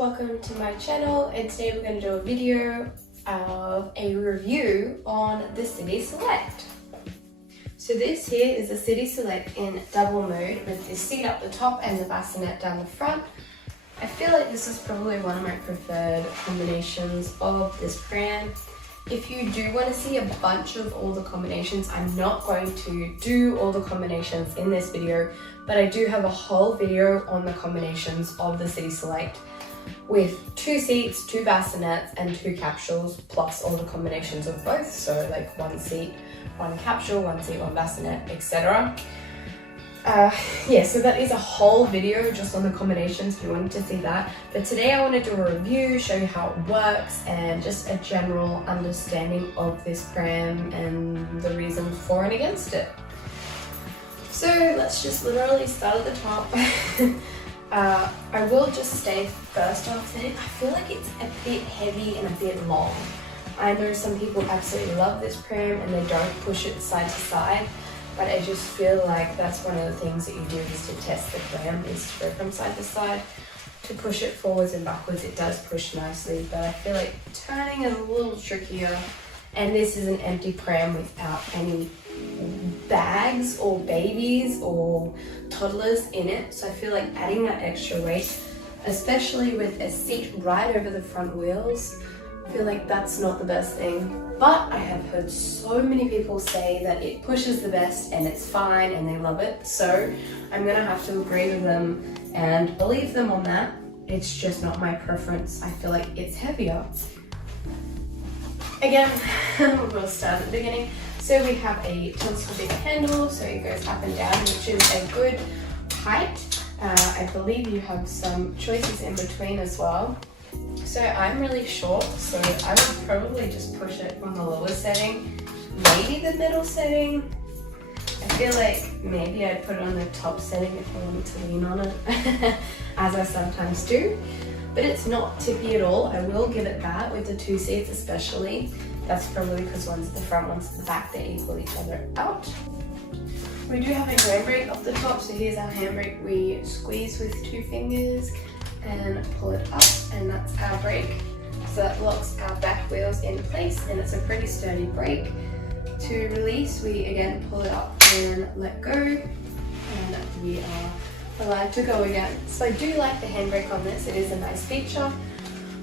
welcome to my channel, and today we're going to do a video of a review on the City Select. So this here is the City Select in double mode with the seat up the top and the bassinet down the front. I feel like this is probably one of my preferred combinations of this pram. If you do want to see a bunch of all the combinations, I'm not going to do all the combinations in this video, but I do have a whole video on the combinations of the City Select with 2 seats, 2 bassinets and 2 capsules, plus all the combinations of both. So like 1 seat, 1 capsule, 1 seat, 1 bassinet, etc. Yeah, so that is a whole video just on the combinations if you wanted to see that. But today I want to do a review, show you how it works, and just a general understanding of this pram and the reasons for and against it. So let's just literally start at the top. I will just say first off that I feel like it's a bit heavy and a bit long. I know some people absolutely love this pram and they don't push it side to side. But I just feel like that's one of the things that you do is to test the pram, is to go from side to side. To push it forwards and backwards, it does push nicely, but I feel like turning is a little trickier. And this is an empty pram without any bags or babies or toddlers in it. So I feel like adding that extra weight, especially with a seat right over the front wheels, I feel like that's not the best thing. But I have heard so many people say that it pushes the best and it's fine and they love it. So I'm gonna have to agree with them and believe them on that. It's just not my preference. I feel like it's heavier. Again, we'll start at the beginning. So we have a telescopic handle, so it goes up and down, which is a good height. I believe you have some choices in between as well. So I'm really short, so I would probably just push it on the lower setting, maybe the middle setting. I feel like maybe I'd put it on the top setting if I wanted to lean on it, as I sometimes do. But it's not tippy at all. I will give it that with the 2 seats especially. That's probably because one's at the front, one's at the back, they equal each other out. We do have a handbrake up the top, so here's our handbrake. We squeeze with 2 fingers and pull it up, and that's our brake. So that locks our back wheels in place, and it's a pretty sturdy brake. To release, we again pull it up and let go, and we are allowed to go again. So I do like the handbrake on this, it is a nice feature.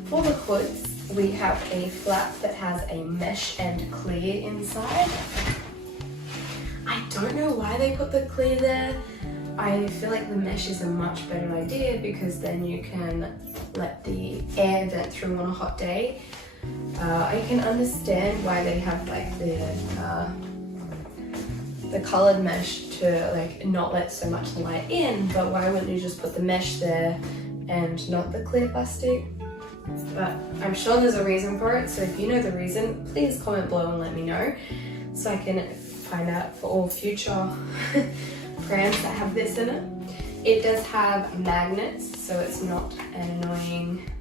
For the hoods, we have a flap that has a mesh and clear inside. I don't know why they put the clear there. I feel like the mesh is a much better idea because then you can let the air vent through on a hot day. I can understand why they have like the colored mesh to like not let so much light in, but why wouldn't you just put the mesh there and not the clear plastic? But I'm sure there's a reason for it, so if you know the reason, please comment below and let me know so I can find out for all future prams that have this in it. It does have magnets, so it's not an annoying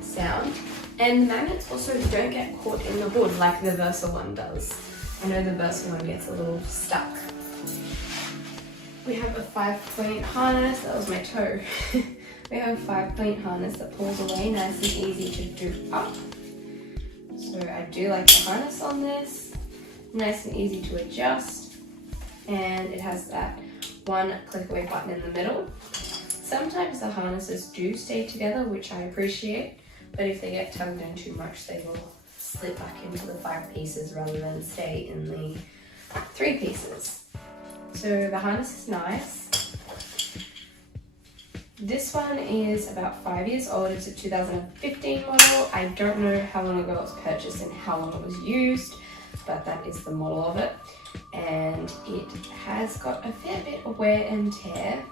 sound. And magnets also don't get caught in the hood like the Versa one does. I know the Versa one gets a little stuck. We have a 5-point harness. That was my toe. We have a 5-point harness that pulls away, nice and easy to do up. So I do like the harness on this. Nice and easy to adjust. And it has that 1 click away button in the middle. Sometimes the harnesses do stay together, which I appreciate, but if they get tugged in too much, they will slip back into the 5 pieces rather than stay in the 3 pieces. So the harness is nice. This one is about 5 years old. It's a 2015 model. I don't know how long ago it was purchased and how long it was used, but that is the model of it. And it has got a fair bit of wear and tear.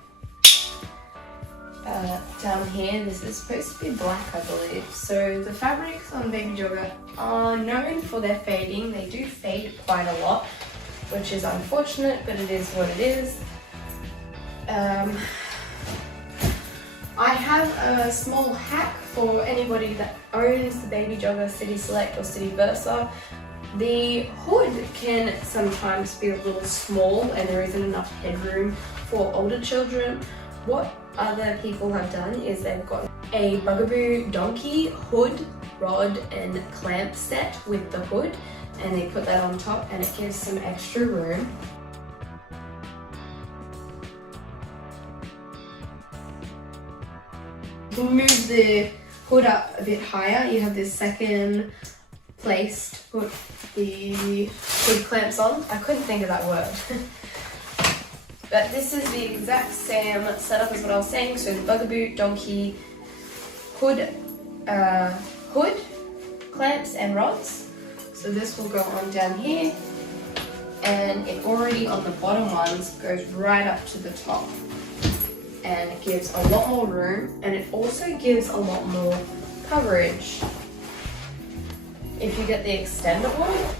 Down here, this is supposed to be black, I believe. So the fabrics on Baby Jogger are known for their fading. They do fade quite a lot, which is unfortunate, but it is what it is. I have a small hack for anybody that owns the Baby Jogger City Select or City Versa. The hood can sometimes be a little small and there isn't enough headroom for older children. What other people have done is they've got a Bugaboo donkey hood, rod and clamp set with the hood, and they put that on top and it gives some extra room. You can move the hood up a bit higher. You have this second place to put the hood clamps on. I couldn't think of that word. But this is the exact same setup as what I was saying. So the Bugaboo donkey hood, clamps and rods. So this will go on down here, and it already on the bottom ones goes right up to the top, and it gives a lot more room, and it also gives a lot more coverage. If you get the extendable,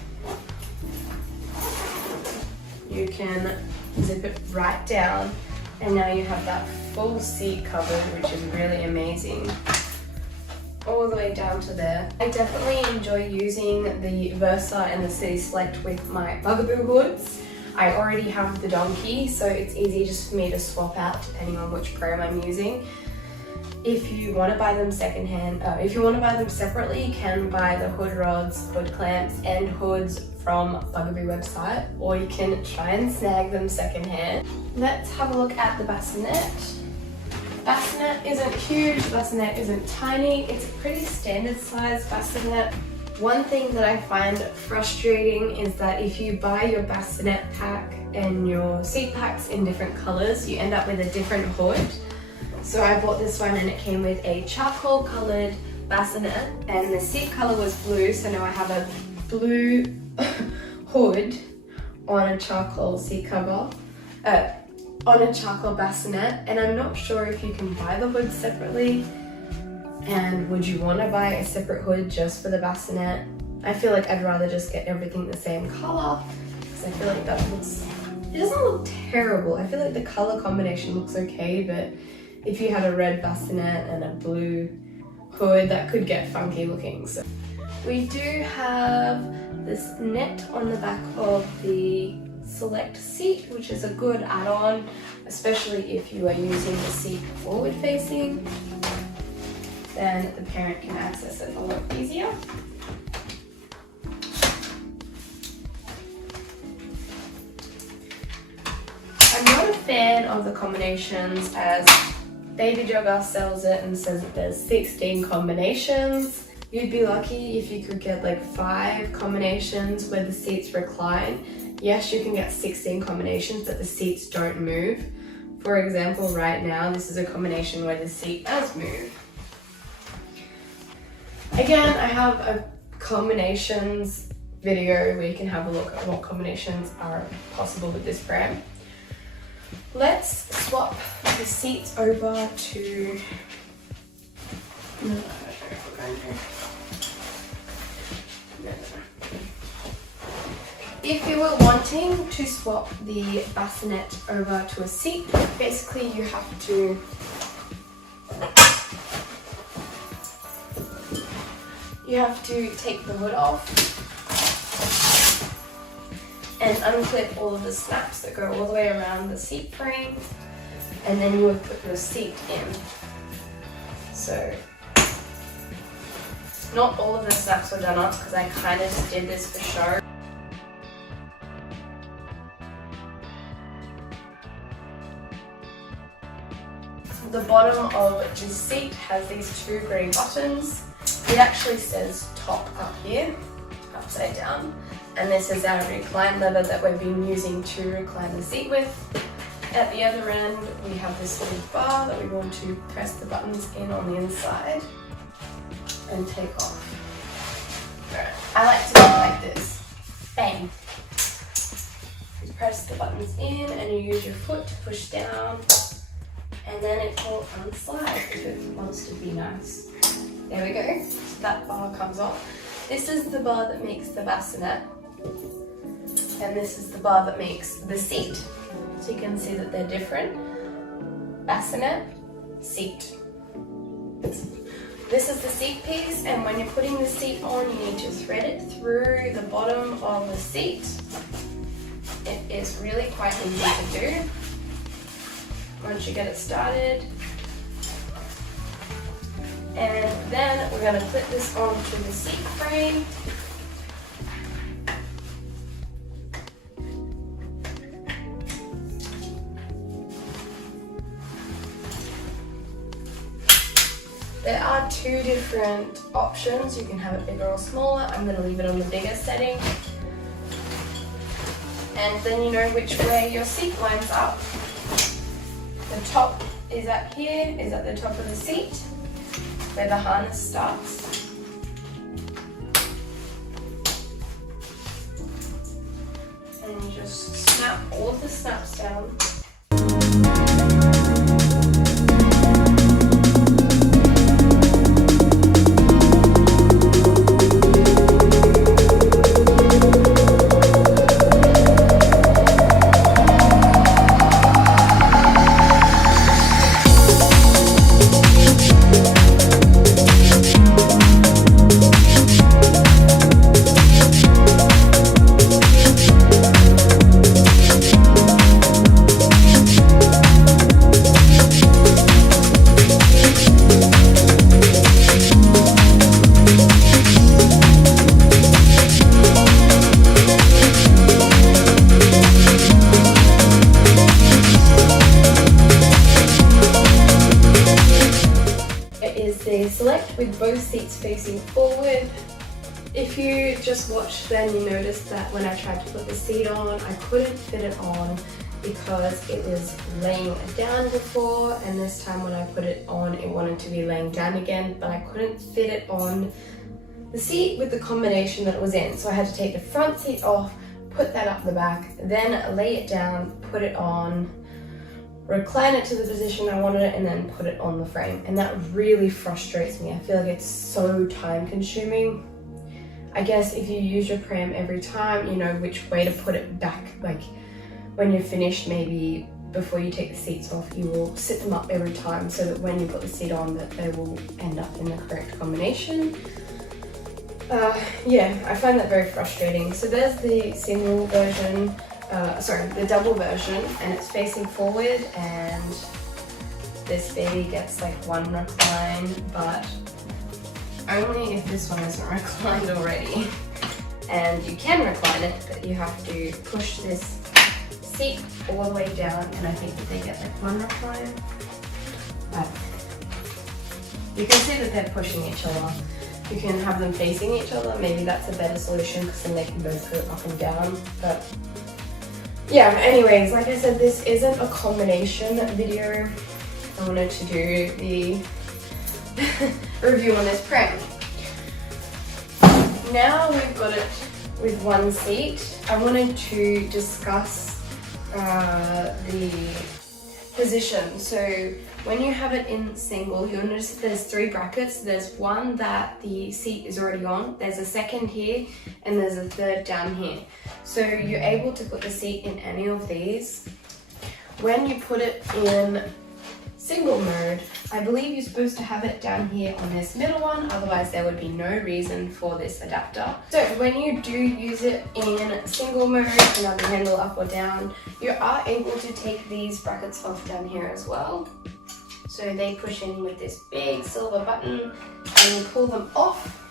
you can zip it right down, and now you have that full seat covered, which is really amazing. All the way down to there. I definitely enjoy using the Versa and the City Select with my Bugaboo hoods. I already have the donkey, so it's easy just for me to swap out depending on which program I'm using. If you want to buy them secondhand, if you want to buy them separately, you can buy the hood rods, hood clamps and hoods from Bugaboo website, or you can try and snag them secondhand. Let's have a look at the bassinet. Bassinet isn't huge, bassinet isn't tiny, it's a pretty standard size bassinet. One thing that I find frustrating is that if you buy your bassinet pack and your seat packs in different colors, you end up with a different hood. So I bought this one and it came with a charcoal colored bassinet, and the seat color was blue, so now I have a blue hood on a charcoal seat cover. On a charcoal bassinet, and I'm not sure if you can buy the hood separately, and would you want to buy a separate hood just for the bassinet? I feel like I'd rather just get everything the same color, because I feel like that looks, it doesn't look terrible. I feel like the color combination looks okay, but if you had a red bassinet and a blue hood, that could get funky looking. So we do have this net on the back of the Select seat, which is a good add-on, especially if you are using the seat forward facing, then the parent can access it a lot easier. I'm not a fan of the combinations, as Baby Jogger sells it and says that there's 16 combinations. You'd be lucky if you could get like 5 combinations where the seats recline. Yes, you can get 16 combinations, but the seats don't move. For example, right now, this is a combination where the seat does move. Again, I have a combinations video where you can have a look at what combinations are possible with this brand. Let's swap the seats over to... If you were wanting to swap the bassinet over to a seat, basically you have to take the hood off and unclip all of the snaps that go all the way around the seat frame, and then you would put your seat in. So not all of the snaps were done on because I kind of just did this for show. The bottom of the seat has these 2 grey buttons. It actually says top up here, upside down, and this is our recline lever that we've been using to recline the seat with. At the other end, we have this little bar that we want to press the buttons in on the inside and take off. Alright, I like to do it like this. Bang! You press the buttons in and you use your foot to push down, and then it will unslide if it wants to be nice. There we go, so that bar comes off. This is the bar that makes the bassinet, and this is the bar that makes the seat. So you can see that they're different. Bassinet, seat. This is the seat piece, and when you're putting the seat on, you need to thread it through the bottom of the seat. It is really quite easy to do. Once you get it started, And then we're going to clip this onto the seat frame. There are two different options. You can have it bigger or smaller. I'm going to leave it on the bigger setting. And then you know which way your seat lines up. The top is up here, is at the top of the seat, where the harness starts. And you just snap all of the snaps down. Select with both seats facing forward. If you just watched, then you noticed that when I tried to put the seat on, I couldn't fit it on because it was laying down before, and this time when I put it on, it wanted to be laying down again, but I couldn't fit it on the seat with the combination that it was in. So I had to take the front seat off, put that up the back, then lay it down, put it on, recline it to the position I wanted it, and then put it on the frame. And that really frustrates me. I feel like it's so time consuming. I guess if you use your pram every time, you know which way to put it back. Like when you're finished, maybe before you take the seats off, you will sit them up every time so that when you put the seat on, that they will end up in the correct combination. Yeah, I find that very frustrating. So there's the single version, the double version, and it's facing forward, and this baby gets like one recline, but only if this one isn't reclined already. And you can recline it, but you have to push this seat all the way down, and I think that they get like one recline. But you can see that they're pushing each other. You can have them facing each other. Maybe that's a better solution because then they can both go up and down. But yeah, anyways, like I said, this isn't a combination video. I wanted to do the review on this pram. Now we've got it with one seat. I wanted to discuss the position. So when you have it in single, you'll notice that there's three brackets. There's one that the seat is already on, there's a second here, and there's a third down here. So you're able to put the seat in any of these. When you put it in single mode, I believe you're supposed to have it down here on this middle one, otherwise there would be no reason for this adapter. So when you do use it in single mode, another handle up or down, you are able to take these brackets off down here as well. So they push in with this big silver button, and you pull them off.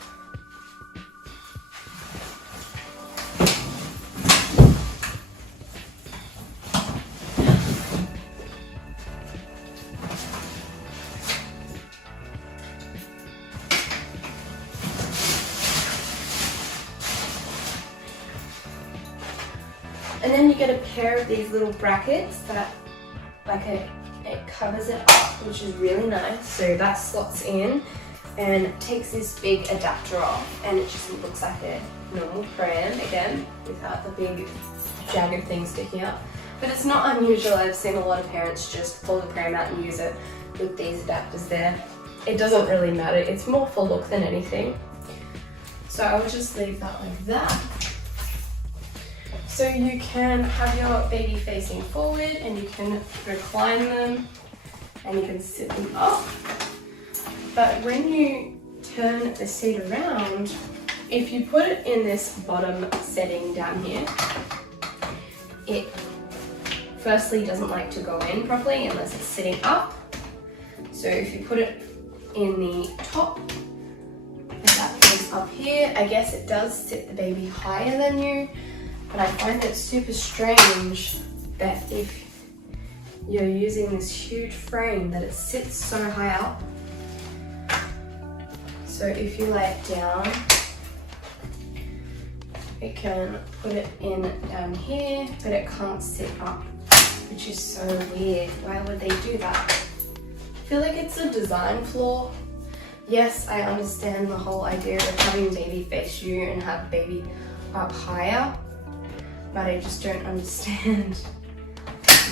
And then you get a pair of these little brackets that it covers it up, which is really nice. So that slots in and takes this big adapter off, and it just looks like a normal pram again without the big jagged thing sticking out. But it's not unusual. I've seen a lot of parents just pull the pram out and use it with these adapters there. It doesn't really matter. It's more for look than anything. So I would just leave that like that. So you can have your baby facing forward, and you can recline them, and you can sit them up. But when you turn the seat around, if you put it in this bottom setting down here, it firstly doesn't like to go in properly unless it's sitting up. So if you put it in the top. And that goes up here. I guess it does sit the baby higher than you, but I find it super strange that if you're using this huge frame that it sits so high up. So if you lay it down, it can put it in down here, but it can't sit up, which is so weird. Why would they do that? I feel like it's a design flaw. Yes, I understand the whole idea of having baby face you and have baby up higher, but I just don't understand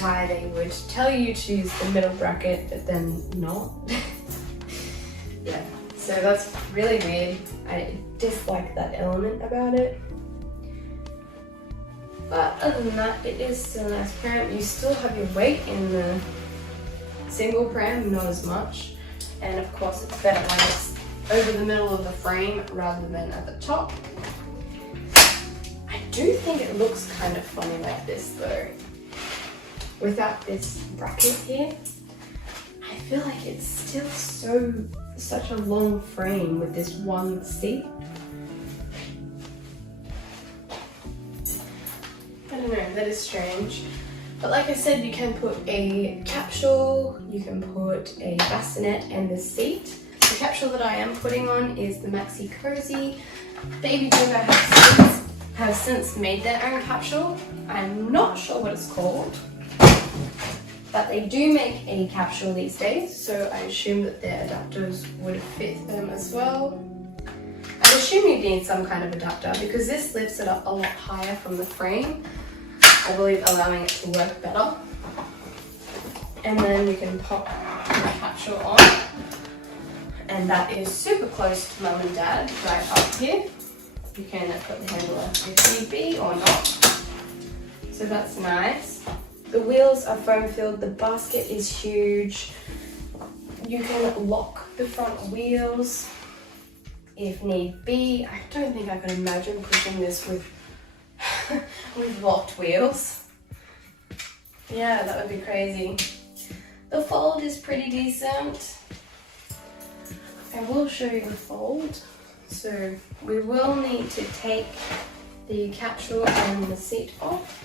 why they would tell you to use the middle bracket but then not. Yeah, so that's really weird. I dislike that element about it. But other than that, it is still a nice pram. You still have your weight in the single pram, not as much. And of course it's better when it's over the middle of the frame rather than at the top. I do think it looks kind of funny like this though. Without this bracket here, I feel like it's still such a long frame with this one seat. I don't know, that is strange. But like I said, you can put a capsule, you can put a bassinet and the seat. The capsule that I am putting on is the Maxi Cozy. Baby Jogger have since made their own capsule. I'm not sure what it's called, but they do make a capsule these days, so I assume that their adapters would fit them as well. I assume you need some kind of adapter because this lifts it up a lot higher from the frame, I believe, allowing it to work better. And then you can pop the capsule on, and that is super close to mum and dad, right up here. You can put the handle on if need be or not. So that's nice. The wheels are foam filled, the basket is huge. You can lock the front wheels if need be. I don't think I can imagine pushing this with with locked wheels. Yeah, that would be crazy. The fold is pretty decent. I will show you the fold. So we will need to take the capsule and the seat off.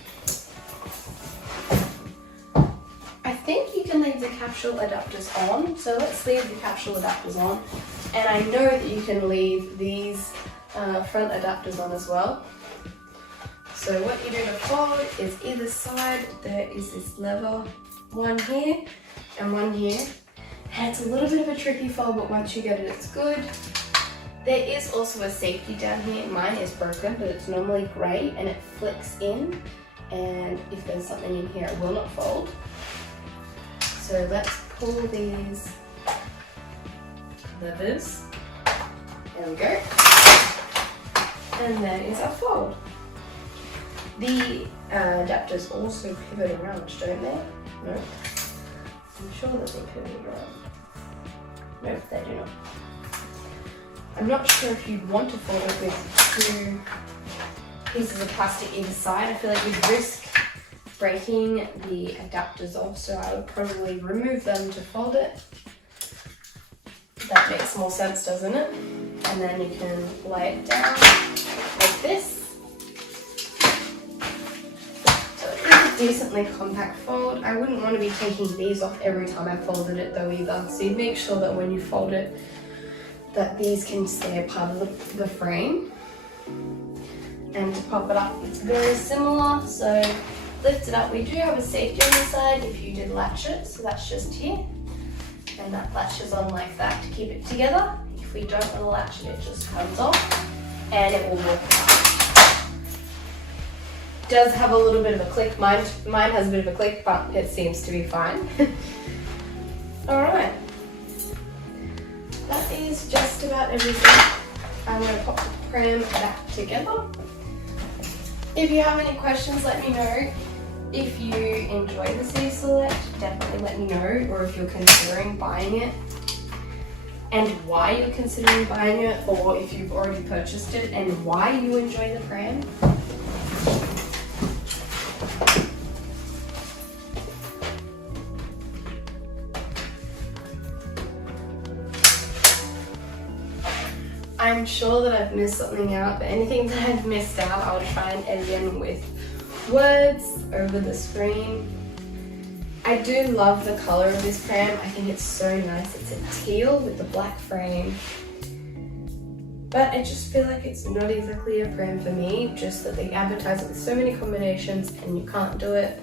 I think you can leave the capsule adapters on, so let's leave the capsule adapters on. And I know that you can leave these front adapters on as well. So what you do to fold is either side there is this lever, one here and one here. And it's a little bit of a tricky fold, but once you get it, it's good. There is also a safety down here. Mine is broken, but it's normally grey and it flicks in. And if there's something in here, it will not fold. So let's pull these levers. There we go. And that is our fold. The adapters also pivot around, don't they? No. I'm sure that they pivot around. Nope, they do not. I'm not sure if you'd want to fold it with two pieces of plastic either side. I feel like you'd risk breaking the adapters off, so I would probably remove them to fold it. That makes more sense, doesn't it? And then you can lay it down like this. So it's a decently compact fold. I wouldn't want to be taking these off every time I folded it though either, so you'd make sure that when you fold it that these can stay a part of the frame. And to pop it up, it's very similar. So lift it up. We do have a safety on the side if you did latch it, so that's just here. And that latches on like that to keep it together. If we don't want to latch it, it just comes off and it will walk out. Does have a little bit of a click. Mine has a bit of a click, but it seems to be fine. Alright. That is just about everything. I'm going to pop the pram back together. If you have any questions, let me know. If you enjoy the City Select, definitely let me know, or if you're considering buying it and why you're considering buying it, or if you've already purchased it and why you enjoy the pram. I'm sure that I've missed something out, but anything that I've missed out, I'll try and edit in with words over the screen. I do love the color of this pram. I think it's so nice. It's a teal with the black frame. But I just feel like it's not exactly a pram for me, just that they advertise it with so many combinations and you can't do it.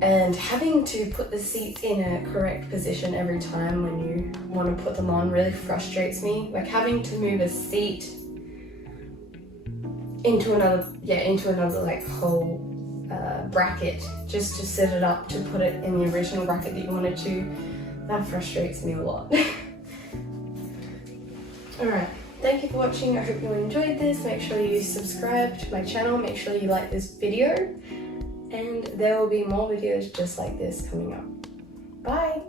And having to put the seats in a correct position every time when you want to put them on really frustrates me. Like having to move a seat into another like whole bracket just to set it up to put it in the original bracket that you wanted to, that frustrates me a lot. Alright, thank you for watching. I hope you enjoyed this. Make sure you subscribe to my channel, make sure you like this video, and there will be more videos just like this coming up. Bye!